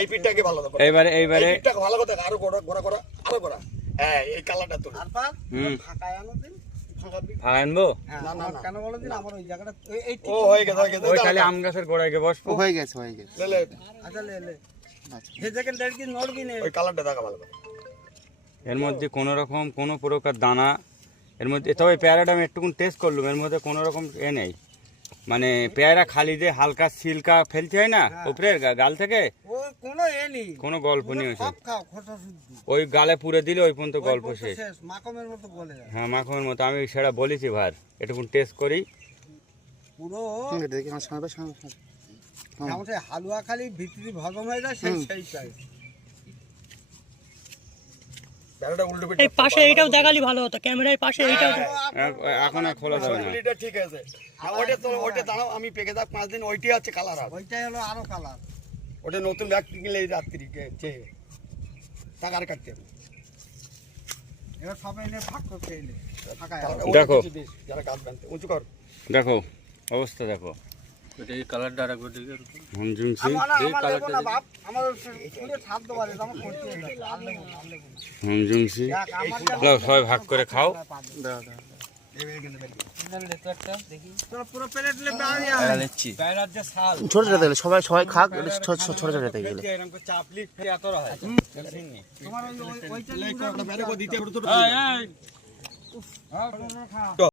এই পিঠটাকে ভালো দেখো এইবারে এই পিঠটাকে ভালো কথা আরো গোড়া হ্যাঁ এই কালারটা তো আর পা ফাঁকা আনো দিন আনবো না কেন বলো দিন আমার ওই জায়গাটা এই ও হয়ে গেছে ওই খালি আম গাছের গোড়ায় গিয়ে বসবো হয়ে গেছে লে আচ্ছা লে যে জায়গায় দেড় কি নড়বি না ওই কালারটা দেখা ভালো করে এর মধ্যে কোনো রকম কোনো প্রকার দানা এর মধ্যে তবে পেয়ারাটা আমি একটুকুন টেস্ট করলাম এর মধ্যে কোনো রকম নেই মানে পেয়ারা খালি যে হালকা সিল্কা ফেলতে হয় না উপরের গাল থেকে ও কোনো নেই কোনো গল্প নেই ওইসব সব খাও খোসা শুদ্ধ ওই গালে পুরে দিলে ওই পর্যন্ত গল্প শেষ মাকমের মতো বলে যায় হ্যাঁ মাখনের মতো আমি সেটা বলেছি ভার একটুকুন টেস্ট করি পুরো দেখি আমার সামনে যেমন সেই হালুয়া খালি ভিতরি হজম হয়ে যায় সেই চাই পেয়ারাটা উল্টো এই পাশে এইটাও দেখালি ভালো হতো ক্যামেরায় পাশে এইটাও এখন আর খোলা যাবে না এটা ঠিক আছে ওইটা দাঁড়াও আমি পেকে থাক 5 দিন ওইটাই আছে কালার আর ওইটাই হলো আরো কালার ওটা নতুন ব্যাগ কিনলে এই রাত্রি টাকার কাটতে হবে এবার সবাই এনে ভাগ করতে এলে ফাঁকা দেখো। যারা গাছ বানতে উঁচু কর দেখো অবস্থা দেখো হুমঝুমছি হুমঝুমছি সবাই ভাগ করে খাও ছোট ছোট দিলে সবাই খাক ছোট ছোট গেলে দিতে